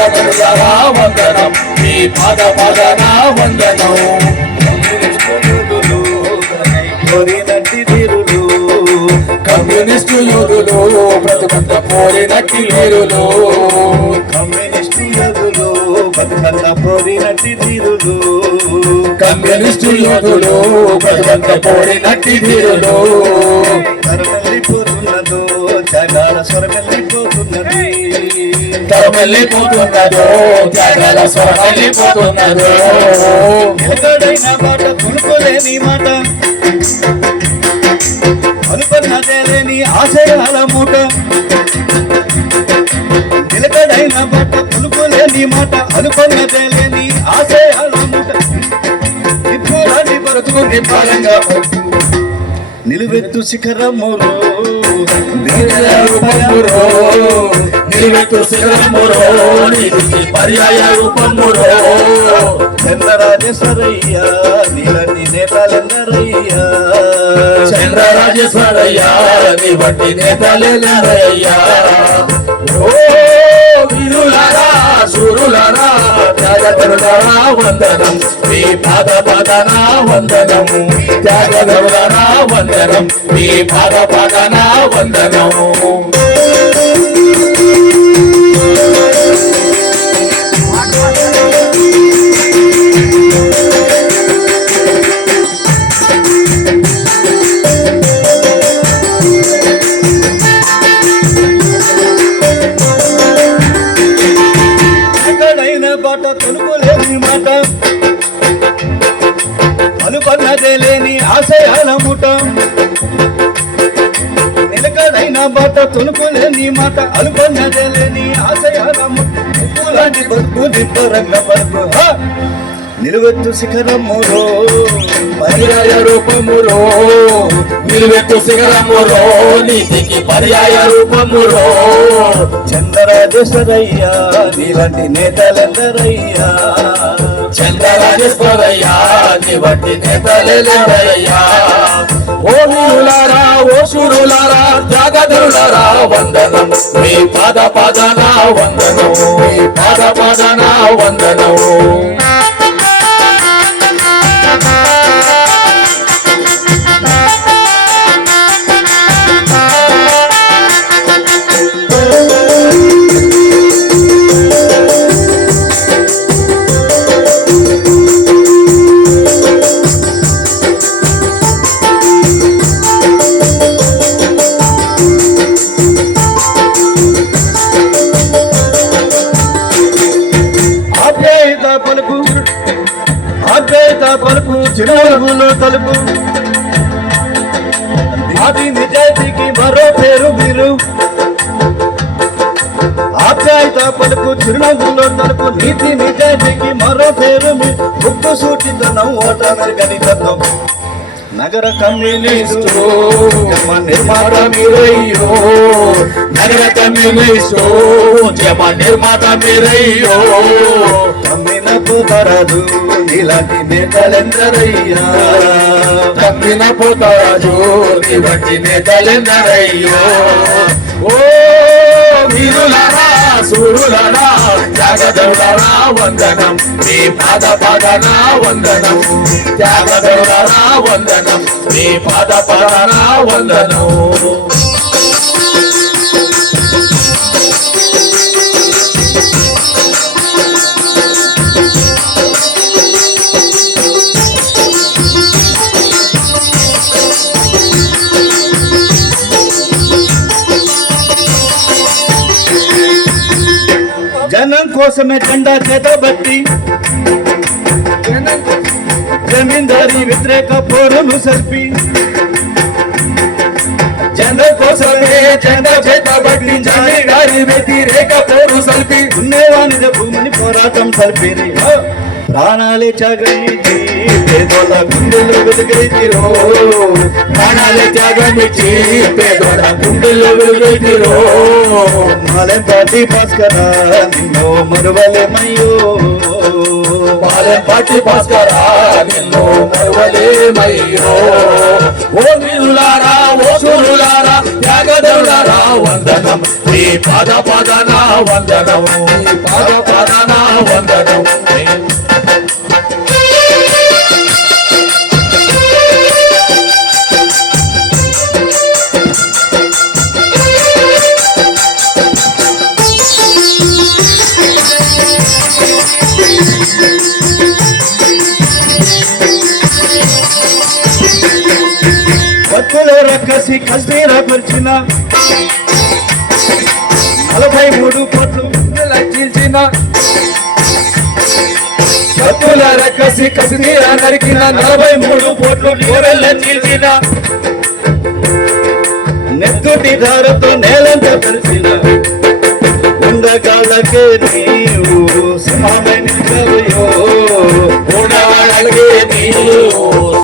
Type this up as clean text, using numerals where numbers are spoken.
త్యాగధనులారా వందనం, మీ పాద పాదన వందనం. కమ్యూనిస్టు యోధులు బ్రతుకంత పోరినట్టి వీరులు, కమ్యూనిస్టు యోధులు బతుకంత పోరినట్టి వీరులు, కమ్యూనిస్టు యోధులు బ్రతుకంత పోరినట్టి వీరులు. తరమెల్లిపోతున్నదో త్యాగాల స్వరమెల్లిపోతున్నది, తరమెల్లిపోతున్నదో త్యాగాల స్వరమెల్లిపోతున్నదో. ఎక్కడైన మాట కొనుకోలేని మాట, అనుకున్నదే లేని ఆశయాల మూట. నిలకడైన మాట కొనుకోలేని మాట, అనుకున్నదే లేని ఆశయాల మూట. నిప్పులాంటి బ్రతుకు నిబ్బారంగా నిలువెత్తు శిఖరమురో, నిలువెత్తు శిఖరమురో, నీతికి పర్యాయ రూపమురో. చంద్రరాజేశ్వరయ్య నీలాంటి నేతలెందరయ్యా, చంద్రరాజేశ్వరయ్య నీ బట్టి నేతలెందరయ్యా. ఓ వీరులారా శూరులారా త్యాగధనులారా వందనం, మీ పాద పాదన వందనం. త్యాగధనులారా వందనం, మీ పాద పాదన వందనం. బాట కొనుకోలేని మాట, అనుకున్నదే లేని ఆశయాల మూట. నిలకడైన బాట కొనుకోలేని మాట, అనుకున్నదే లేని ఆశయాల మూట. లాంటి బతుకు నిబ్బరంగ బతుకు నిలువెత్తు శిఖరమురో, పర్యాయ రూపమురో. నిలువెత్తు శిఖరమురో, నీతికి పర్యాయ రూపమురో. చంద్రరాజేశ్వరయ్య నీలాంటి నేతలెందరయ్యా, చంద్రరాజేశ్వరయ్య నీ బట్టి నేతలెందరయ్యా. ఓ వీరులారా ఓ శూరులారా త్యాగధనులారా వందనం, మీ పాద పాదన వందనం, మీ పాద పాదన వందనం. ఆప్యాయత పలుకు చిరునవ్వులో తలుపు, అది నిజాయితీకి మరో పేరు మీరు. ఆప్యాయత పలుకు చిరునవ్వులో తలుపు, నీతి నిజాయితీకి మరో పేరు మీరు. ముక్కు సూటితనం ఓట మెరుగనితత్వం, నగర కమ్యూనిస్టు నిర్మాత మీరయ్యో, నగర కమ్యూనిస్టు ఉద్యమ నిర్మాత మీరయ్యో. కమ్మిన పోతరాజు నీలాంటి నేతలెందరయ్యా, కమ్మిన పోతరాజు నీ బట్టి నేతలెందరయ్యో. ఓ వీరులారా శూరులారా త్యాగధనులారా వందనం, మీ పాద పాదన వందనం. త్యాగధనులారా వందనం, మీ పాద పాదన వందనం. జనం కోసమే జెండా చేతబట్టి జమీందారీ వ్యతిరేక పోరును సల్పి, జనం కోసమే జెండా చేతబట్టి జమీందారీ వ్యతిరేక పోరు సల్పి, ఉన్నేవానిద భూమిని పోరాటం సల్పిరి. ప్రాణాలే త్యాగమిచ్చి పేదోళ్ళ గుండెలు వెలుగైతిరో ప్రాణాలే త్యాగమిచ్చి పేదోళ్ళ గుండెల్లో వెలుగైతిరో మాలెంపాటి భాస్కర నిన్నో మరువలేమయ్యో పాలెంపాటి భాస్కర నిన్ను మరువలేమయ్యో ఓ వీరులారా ఓ సూరులారా త్యాగదరులారా వందనం నీ పాద పదన వందనం నీ పాద పదన వందనం కత్తులో రక్కసి కస్తీరా పరిచిన 43 కోట్లు చీల్చిన కత్తుల రక్కసి కసినీరా నరికిన 43 కోట్లు నీరెళ్ళ చీల్చిన నెత్తుటి ధారతో నేలంత కలిసిన ఉండగాళ్ళకే నీవు సింహమే